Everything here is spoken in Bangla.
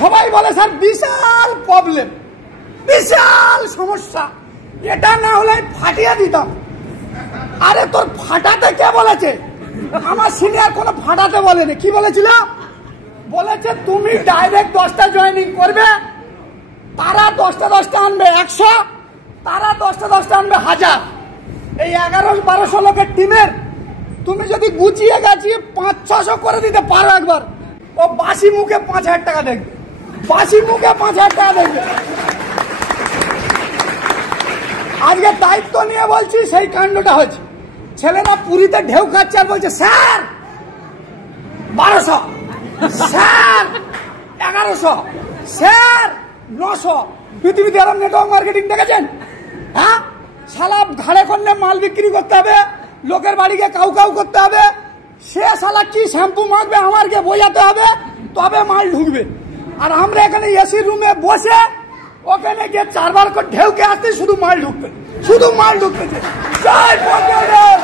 সবাই বলে স্যার বিশাল প্রবলেম, বিশাল সমস্যা, এটা না হলে ফাটিয়ে দিতাম। আরে তোর ফাটাতে কে বলেছে? আমার সিনিয়র কোনো ফাটাতে বলেনি। কি বলেছিল? বলেছে তুমি ডাইরেক্ট 10টা জয়েনিং করবে, তারা 10টা আনবে 100, তারা 10টা আনবে 1000। এই 1100-1200 লোকের টিমের তুমি যদি গুছিয়ে গেছিয়ে 500-600 করে দিতে পারো একবার, ও বাসি মুখে 5000 টাকা দেখবে, বাসি মুখে 5000 টাকা দেখবে। আজকে দায়িত্ব নিয়ে বলছি সেই কাণ্ডটা হচ্ছে। ছেলেরা পুরীতে ঢেউ খাচ্ছে আর বলছে স্যার 1200, স্যার 1100, স্যার 900। পৃথিবীতে এরকম নেটওয়ার্ক মার্কেটিং দেখেছেন? হ্যাঁ, শালা ঘাড়ে করলে মাল বিক্রি করতে হবে, লোকের বাড়িকে কাউ কাউ করতে হবে, সে শালা কি শ্যাম্পু মাখবে আমারকে বোঝাতে হবে, তবে মাল ঢুকবে। আর আমরা এখানে এসি রুমে বসে ওখানে গিয়ে 4 বার করে ঢেউকে আসতে শুধু মাল ঢুকবে, শুধু মাল ঢুকতেছে। জয় বঙ্গবন্ধু।